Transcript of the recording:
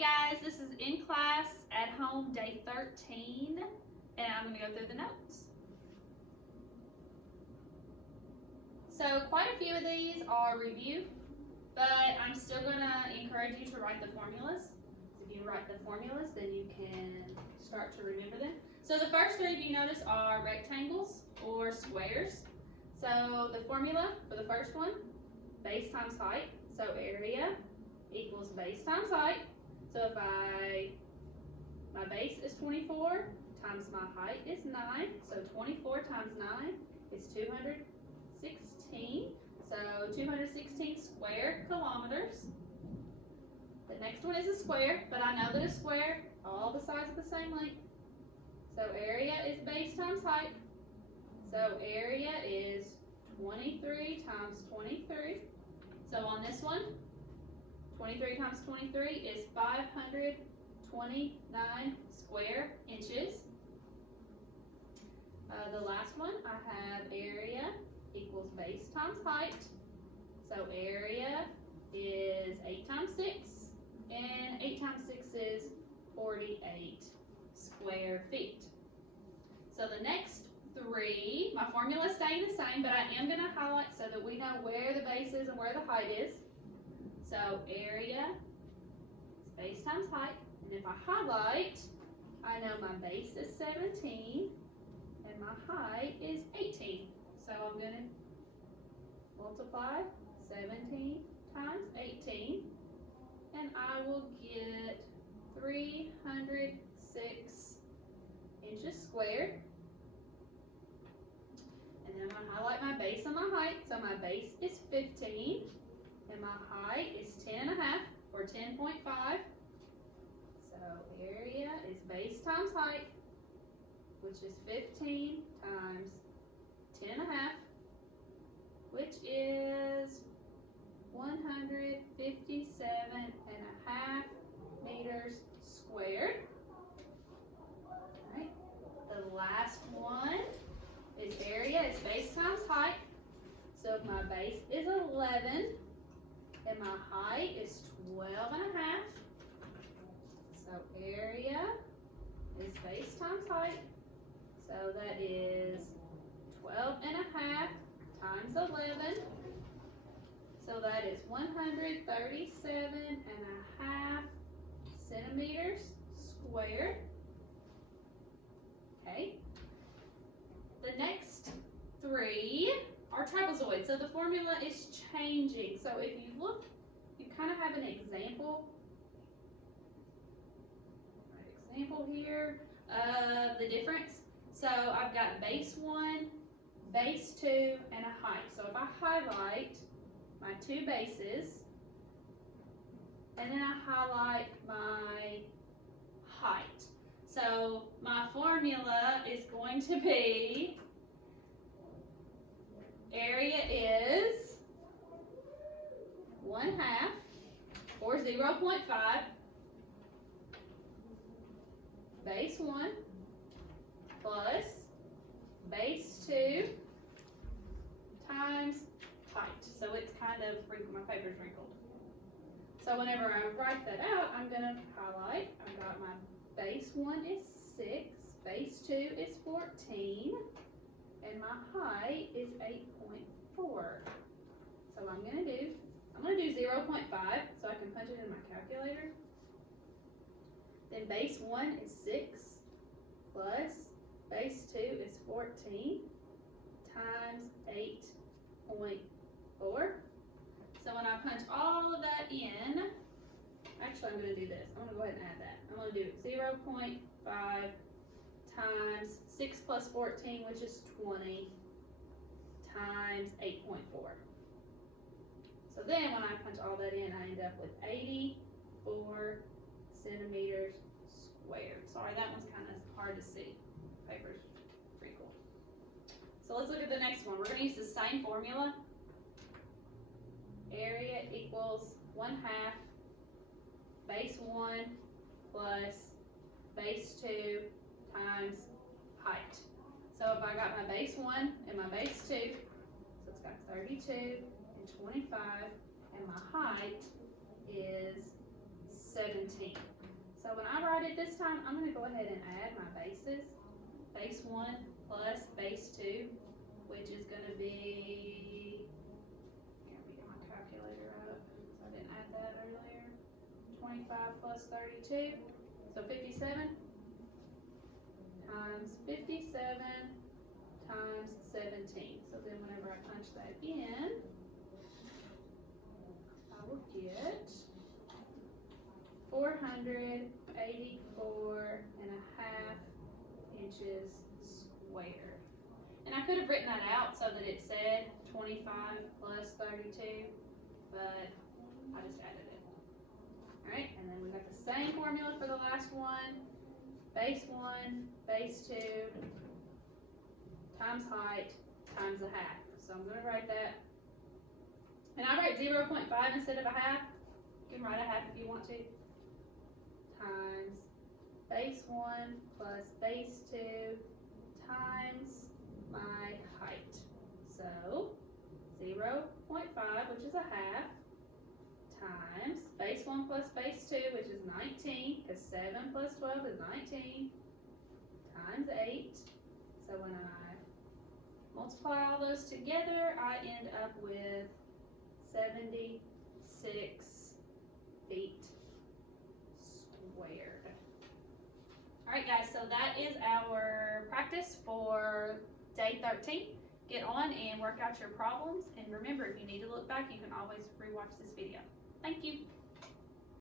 Hey guys, this is NClass at home day 13, and I'm going to go through the notes. So quite a few of these are review, but I'm still going to encourage you to write the formulas. If you write the formulas, then you can start to remember them. So the first three, if you notice, are rectangles or squares. So the formula for the first one, base times height. So area equals base times height. So if my base is 24 times my height is 9, so 24 times 9 is 216. So 216 square kilometers. The next one is a square, but I know that a square, all the sides are the same length. So area is base times height. So area is 23 times 23. So on this one, 23 times 23 is 529 square inches. The last one, I have area equals base times height. So area is 8 times 6, and 8 times 6 is 48 square feet. So the next three, my formula is staying the same, but I am going to highlight so that we know where the base is and where the height is. So area is base times height, and if I highlight, I know my base is 17 and my height is 18. So I'm going to multiply 17 times 18, and I will get 306 inches squared. And then I'm going to highlight my base and my height. So my base is 15. And my height is 10.5 or 10.5. So area is base times height, which is 15 times 10.5, which is 157.5 meters squared. All right. The last one is area is base times height. So if my base is 11, and my height is 12.5. So area is base times height. So that is 12.5 times 11. So that is 137.5 centimeters squared. Okay. The next three are trapezoids. So the formula is changing. So if you look, you kind of have an example. Example here of the difference. So I've got base 1, base 2, and a height. So if I highlight my two bases, and then I highlight my height. So my formula is going to be area is 1/2 or 0.5 base 1 plus base 2 times height. So it's kind of wrinkled, my paper's wrinkled. So whenever I write that out, I'm going to highlight. I've got my base 1 is 6, base 2 is 14, and my height is 8.4. So I'm going to do 0.5 so I can punch it in my calculator. Then base 1 is 6 plus base 2 is 14 times 8.4. So when I punch all of that in, actually I'm going to do this. I'm going to go ahead and add that. I'm going to do 0.5 times 6 plus 14, which is 20, times 8.4. So then when I punch all that in, I end up with 84 centimeters squared. Sorry, that one's kind of hard to see. Paper's wrinkled. So let's look at the next one. We're going to use the same formula. Area equals 1/2 base 1 plus base 2 times height. So if I got my base 1 and my base 2, so it's got 32 and 25, and my height is 17. 17. So when I write it this time, I'm going to go ahead and add my bases. Base 1 plus base 2, which is going to be, here, let me get my calculator up, so I didn't add that earlier. 25 plus 32, so 57 times 57 times 17. So then whenever I punch that in, I will get 484.5 inches squared. And I could have written that out so that it said 25 plus 32, but I just added it. Alright, and then we got the same formula for the last one. Base 1, base 2, times height, times a half. So I'm going to write that. And I write 0.5 instead of a half. You can write a half if you want to. Times base 1 plus base 2 times my height. So 0.5, which is a half, times base 1 plus base 2, which is 19, because 7 plus 12 is 19, times 8. So when I multiply all those together, I end up with 76 feet squared. Alright guys, so that is our practice for day 13. Get on and work out your problems, and remember, if you need to look back, you can always rewatch this video. Thank you.